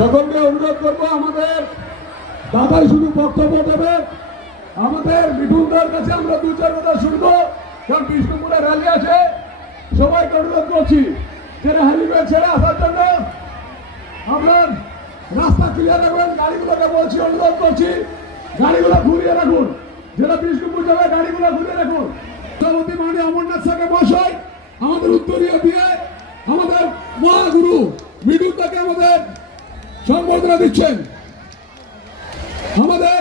সকলকে অনুরোধ করব আমাদের। দাদাই শুধু বক্তব্য দেবে। আমাদের মিঠুনদার কাছে আমরা দু চার কথা শুনব। কারণ বিষ্ণুপুরে র্যালি আছে। সবাইকে অনুরোধ করছি যে হেলিপ্যাড ছেড়ে আসার জন্য আপনার রাস্তা ক্লিয়ার রাখবেন, গাড়িগুলোকে বলছি, অনুরোধ করছি, গাড়িগুলো ঘুরিয়ে রাখুন। যেটা বিষ্ণুপুর যাবে, গাড়িগুলো ঘুরিয়ে রাখুন। সভাপতি মাননীয় অমরনাথ সাকে মহাশয় আমাদের উত্তরীয় দিয়ে আমাদের মহাগুরু মিঠুনদাকে আমাদের সম্বর্ধনা দিচ্ছেন আমাদের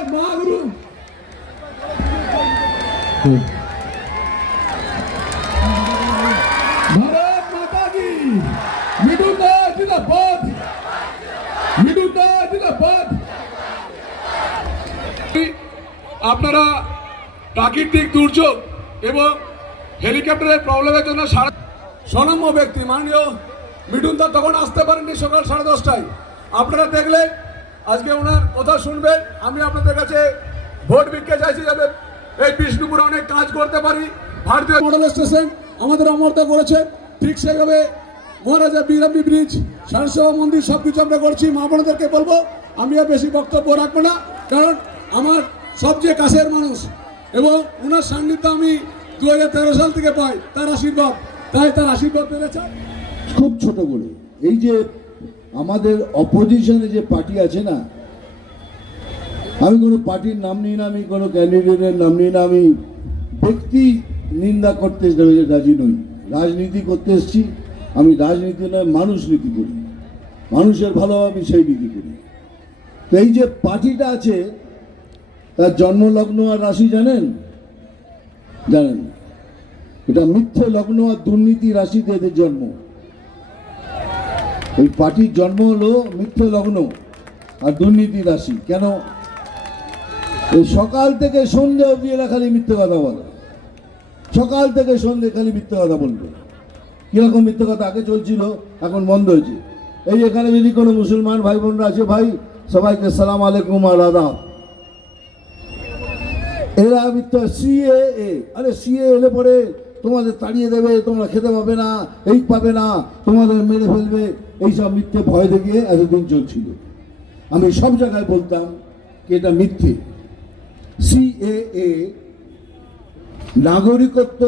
মিঠুনদা জিন্দাবাদ। আপনারা প্রাকৃতিক দুর্যোগ এবং হেলিকপ্টারের প্রবলেমের জন্য সারা স্বনাম্য ব্যক্তি, মাননীয় মিঠুনদা তখন আসতে পারেননি সকাল সাড়ে দশটায়। আপনারা দেখলে আজকে ওনার কথা শুনবেন, আমি আপনাদের কাছে ভোট ভিক্ষে চাইছি যাতে এই বিষ্ণুপুরে অনেক কাজ করতে পারি। ভারতীয় মডেল স্টেশন আমাদের অমর্তা করেছে। ঠিক সেভাবে মহারাজা বিরামী ব্রিজ সারসভা মন্দির সব কিছু আমরা করছি। মা বোনদেরকে বলব, আমি আর বেশি বক্তব্য রাখব না, কারণ আমার সবচেয়ে কাছের মানুষ এবং ওনার সান্নিধ্য আমি দু হাজার তেরো সাল থেকে পাই, তার আশীর্বাদ। তাই তার আশীর্বাদ পেতে চাই খুব ছোট করে। এই যে আমাদের অপোজিশনে যে পার্টি আছে না, আমি কোনো পার্টির নাম নিই না, আমি কোনো ক্যান্ডিডেটের নাম নিই না, আমি ব্যক্তি নিন্দা করতে রাজি নই। রাজনীতি করতে এসেছি, আমি রাজনীতি নয়, মানুষ নীতি করি। মানুষের ভালো আমি সেই নীতি করি। তো এই যে পার্টিটা আছে, তার জন্মলগ্ন আর রাশি জানেন? জানেন এটা মিথ্যে লগ্ন আর দুর্নীতি রাশিতে এদের জন্ম। ওই পার্টির জন্ম হলো মিথ্যে লগ্ন আর দুর্নীতি রাশি কেন? এই সকাল থেকে সন্ধ্যে অবধি এরা খালি মিথ্যে কথা বলে। সকাল থেকে সন্ধ্যে খালি মিথ্যে কথা বলবে। কীরকম মিথ্যে কথা? আগে চলছিল, এখন বন্ধ হয়েছে। এই এখানে যদি কোনো মুসলমান ভাই বোনরা আছে, ভাই, সবাইকে সালাম আলাইকুম আর আদাব। এরা মিথ্যা সিএ আরে সিএ এলে পরে তোমাদের তাড়িয়ে দেবে, তোমরা খেতে পাবে না, এই পাবে না, তোমাদের মেরে ফেলবে। এইসব মিথ্যে ভয় দেখিয়ে এতদিন চলছিল। আমি সব জায়গায় বলতাম কি এটা মিথ্যে। সিএ নাগরিকত্ব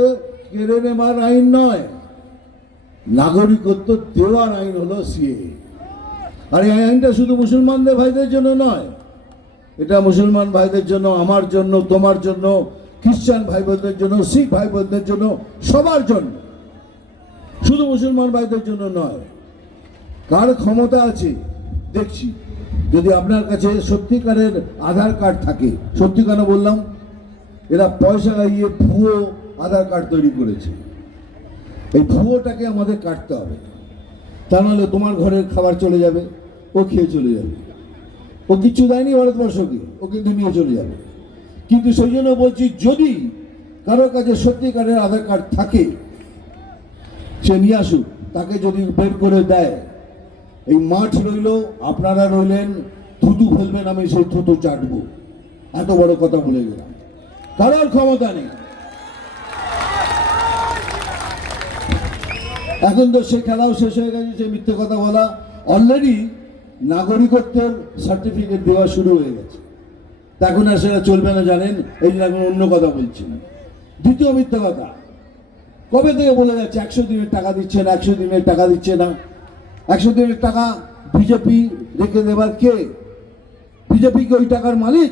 কেড়ে নেবার আইন নয়। নাগরিকত্ব দেওয়ার আইন হলো সিএ আর এই আইনটা শুধু মুসলমানদের ভাইদের জন্য নয়, এটা মুসলমান ভাইদের জন্য, আমার জন্য, তোমার জন্য, খ্রিস্টান ভাই বোনদের জন্য, শিখ ভাই বোনদের জন্য, সবার জন্য। শুধু মুসলমান ভাইদের জন্য নয় কার ক্ষমতা আছে? দেখছি। যদি আপনার কাছে সত্যিকারের আধার কার্ড থাকে, সত্যি কেন বললাম? এরা পয়সা লাগিয়ে ভুয়ো আধার কার্ড তৈরি করেছে। এই ভুয়োটাকে আমাদের কাটতে হবে। তা নাহলে তোমার ঘরের খাবার চলে যাবে, ও খেয়ে চলে যাবে। ও কিচ্ছু দেয়নি ভারতবর্ষকে, ও কিন্তু নিয়ে চলে যাবে। কিন্তু সেই জন্য বলছি, যদি কারোর কাছে সত্যিকারের আধার কার্ড থাকে, সে নিয়ে আসুক, তাকে যদি বের করে দেয় এই মাঠ রইল, আপনারা রইলেন, থুতু ফেলবেন আমি সেই থুতু চাটবো। এত বড় কথা বলে গেলাম। কারোর ক্ষমতা নেই। এখন তো সে খেলাও শেষ হয়ে গেছে সে মিথ্যে কথা বলা। অলরেডি নাগরিকত্বের সার্টিফিকেট দেওয়া শুরু হয়ে গেছে। এখন আর সেটা চলবে না, জানেন? এই জন্য এখন অন্য কথা বলছি না। দ্বিতীয় মিথ্যে কথা। কবে থেকে বলে যাচ্ছে, একশো দিনের টাকা দিচ্ছে না, একশো দিনের টাকা দিচ্ছে না? একশো দিনের টাকা বিজেপি রেখে দেবার কে? বিজেপি কি ওই টাকার মালিক?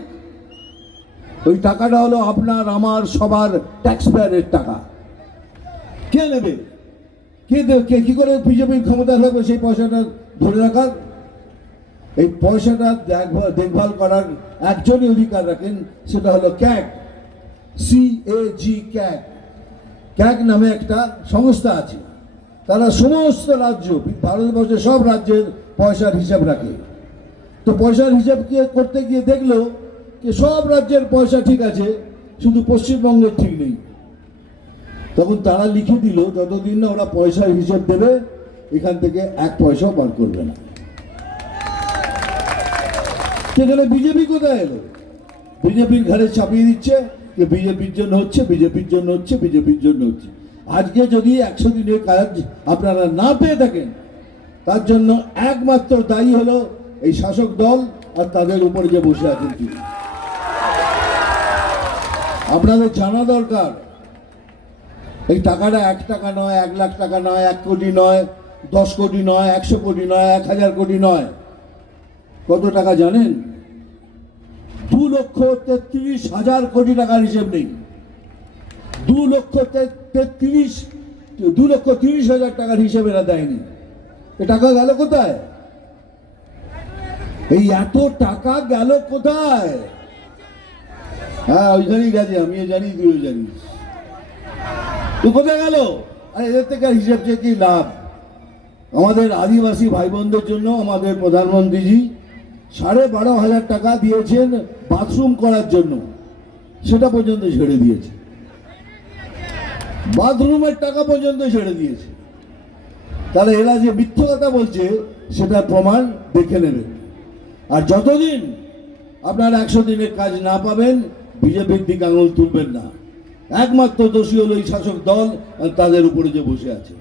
ওই টাকাটা হলো আপনার, আমার, সবার ট্যাক্স পেয়ারের টাকা। কে নেবে? কে দেবে কে, কি করে বিজেপির ক্ষমতা থাকবে সেই পয়সাটা ধরে রাখার? এই পয়সাটা দেখভাল দেখভাল করার একজনই অধিকার রাখেন, সেটা হলো CAG C A G CAG CAG নামে একটা সংস্থা আছে। তারা সমস্ত রাজ্য ভারতবর্ষের সব রাজ্যের পয়সার হিসাব রাখে। তো পয়সার হিসাব করতে গিয়ে দেখল যে সব রাজ্যের পয়সা ঠিক আছে, শুধু পশ্চিমবঙ্গের ঠিক নেই। তখন তারা লিখে দিল, যতদিন না ওরা পয়সার হিসাব দেবে, এখান থেকে এক পয়সাও বার করবে না। সেখানে বিজেপি কোথায় এলো? বিজেপির ঘরে চাপিয়ে দিচ্ছে যে বিজেপির জন্য হচ্ছে, বিজেপির জন্য হচ্ছে, বিজেপির জন্য হচ্ছে। আজকে যদি একশো দিনের কাজ আপনারা না পেয়ে থাকেন, তার জন্য একমাত্র দায়ী হলো এই শাসক দল আর তাদের উপরে যে বসে আছেন তিনি। আপনাদের জানা দরকার, এই টাকাটা এক টাকা নয়, এক লাখ টাকা নয়, এক কোটি নয়, দশ কোটি নয়, একশো কোটি নয়, এক হাজার কোটি নয়। কত টাকা জানেন? দু লক্ষ তেত্রিশ হাজার কোটি টাকার হিসেব নেই। দু লক্ষ তেত্রিশ, দু লক্ষ তিরিশ হাজার টাকার হিসেব এরা দেয়নি। এ টাকা গেল কোথায়? এই এত টাকা গেল কোথায়? হ্যাঁ ওইখানেই গেছে, আমিও জানি, তুইও জানিস। তো কোথায় গেল? আর, এদের থেকে আর হিসেব চেয়ে কি লাভ? আমাদের আদিবাসী ভাই বোনদের জন্য আমাদের প্রধানমন্ত্রীজি সাড়ে বারো হাজার টাকা দিয়েছেন বাথরুম করার জন্য। সেটা পর্যন্ত ছেড়ে দিয়েছে। বাথরুমের টাকা পর্যন্ত ছেড়ে দিয়েছে। তাহলে এরা যে মিথ্য কথা বলছে, সেটার প্রমাণ দেখে নেবে। আর যতদিন আপনারা একশো দিনের কাজ না পাবেন, বিজেপির দিকে আঙুল তুলবেন না। একমাত্র দোষী হলো এই শাসক দল তাদের উপরে যে বসে আছে।